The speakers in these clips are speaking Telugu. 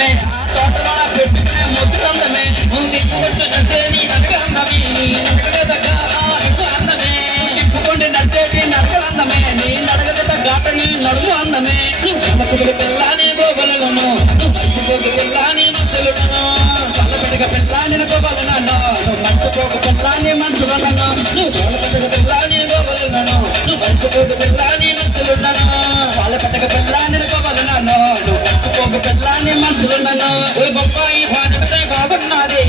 అందమే తోటలో పెట్టుకునే ముద్దు అందమే నడిచే నీ నడక అందమే నీ నడకలే దగ్గర అందమే తిప్పుకుంటే నడిచేటి నడకలు అందమే నీ నడక గాటని నడుము అందమే పిల్లని గోబలను మర్చిపోక పిల్లని మనుషులను చల్లబెట్టక పిల్లని గోబలను మర్చిపోక పిల్లని మనుషులను చల్లబెట్టక పిల్లని గోబలను మర్చిపోక పిల్లని మనుషులను చల్లబెట్టక పిల్లని గోబలను మర్చిపోక పిల్లని మనుషులను బొప్పాయి భాండమిటే బాగున్నది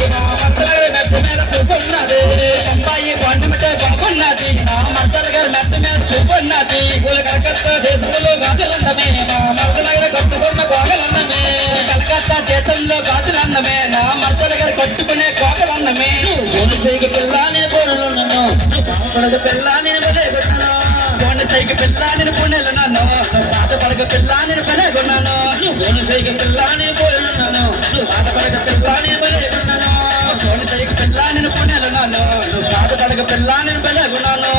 మెత్త మీద చూపున్నది బొప్పాయి భాండమిటే బాగున్నది మద్దల గారి మెత్త మీద చూపున్నది పూల కలకత్తా దేశంలో గాజులందమే మా మద్దల గారు కట్టుకున్న కోగలందమే కలకత్తా దేశంలో గాజులందమే నా మద్దల గారు కట్టుకునే కోగలందమే సైకి పిల్లని కోరులున్నాను పిల్లని పడేగున్నాను సైకి పిల్లని పుణ్యలు నన్ను బాధపడక పిల్లని పడేగున్నాను సైకి పిల్లని కోరులున్నాను బాధపడక పిల్లని పడేగున్నాను సైకి పిల్లని పుణ్యలు నన్ను బాధపడక పిల్లని పడేగున్నాను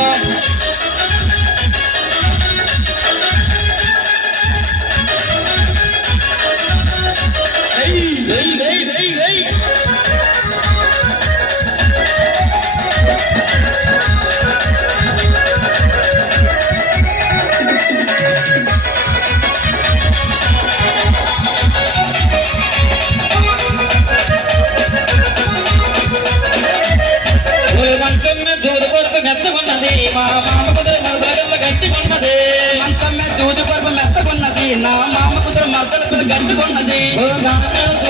మెత్తగున్నది మా మామ కుదురు మరదల గట్టి ఉన్నది మంచం మీద దూది పరుపు మెత్తగున్నది నా మామ కుదురు మరదల గట్టిగున్నది